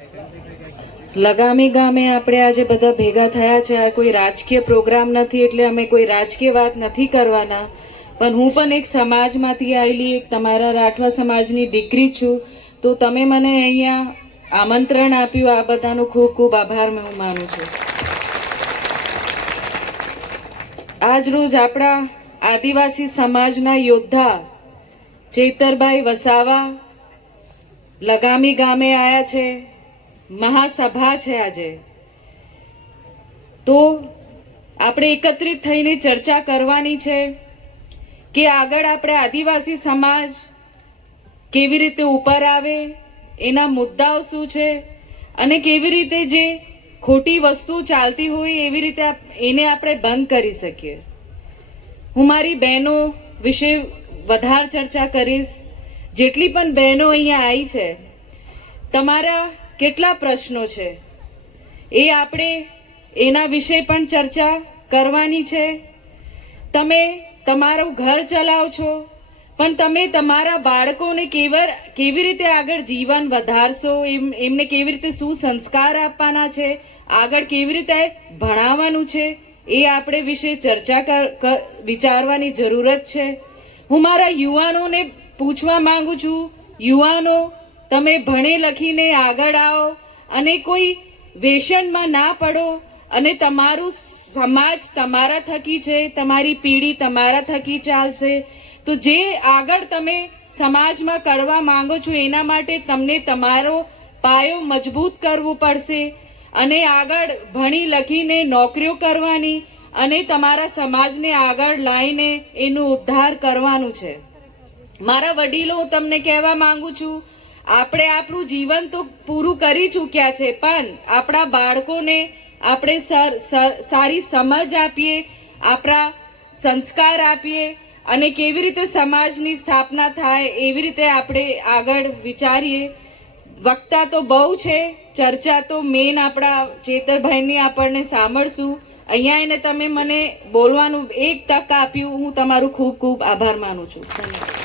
લગામી ગામે આપણે આજે બધા ભેગા થયા છે. આ કોઈ રાજકીય પ્રોગ્રામ નથી એટલે અમે કોઈ રાજકીય વાત નથી કરવાના, પણ હું પણ એક સમાજમાંથી આવેલી એક તમારા રાઠવા સમાજની દીકરી છું. તો તમે મને અહીંયા આમંત્રણ આપ્યું, આ બધાનો ખૂબ ખૂબ આભાર હું માનું છું. આજ રોજ આપણા આદિવાસી સમાજના યોદ્ધા ચેતરભાઈ વસાવા લગામી ગામે આવ્યા છે. મહાસભા છે આજે. તો આપણે એકત્રિત થઈને ચર્ચા કરવાની છે કે આગળ આપણે આદિવાસી સમાજ કેવી રીતે ઉપર આવે, એના મુદ્દાઓ શું છે, અને કેવી રીતે જે ખોટી વસ્તુ ચાલતી હોય એવી રીતે એને આપણે બંધ કરી શકીએ. હું મારી બહેનો વિશે વધારે ચર્ચા કરીશ. જેટલી પણ બહેનો અહીંયા આવી છે, તમારા કેટલા પ્રશ્નો છે એ આપણે એના વિશે પણ ચર્ચા કરવાની છે. તમે તમારું ઘર ચલાવો છો, પણ તમે તમારા બાળકોને કેવી રીતે આગળ જીવન વધારશો, એમને કેવી રીતે શું સંસ્કાર આપવાના છે, આગળ કેવી રીતે ભણાવવાનું છે, એ આપણે વિશે ચર્ચા વિચારવાની જરૂરત છે. હું મારા યુવાનોને પૂછવા માંગુ છું, યુવાનો તમે ભણી લખીને આગળ આવો અને કોઈ વ્યસનમાં ના પડો, અને તમારું સમાજ તમારા થકી છે, તમારી પેઢી તમારા થકી ચાલશે. તો જે આગળ તમે સમાજમાં કરવા માંગો છો એના માટે તમને તમારો પાયો મજબૂત કરવો પડશે, અને આગળ ભણી લખીને નોકરીઓ કરવાની અને તમારા સમાજને આગળ લાવીને એનો ઉદ્ધાર કરવાનું છે. મારા વડીલો, હું તમને કહેવા માંગુ છું, આપણે આપણું જીવન તો પૂરું કરી ચૂક્યા છે, પણ આપણા બાળકોને આપણે સારી સમજ આપીએ, આપણા સંસ્કાર આપીએ, અને કેવી રીતે સમાજની સ્થાપના થાય એવી રીતે આપણે આગળ વિચારીએ. વક્તા તો બહુ છે, ચર્ચા તો મેન આપણા ચેતરભાઈની આપણને સાંભળશું. અહીંયા એને તમે મને બોલવાનું એક તક આપ્યું, હું તમારું ખૂબ ખૂબ આભાર માનું છું. ધન્યવાદ.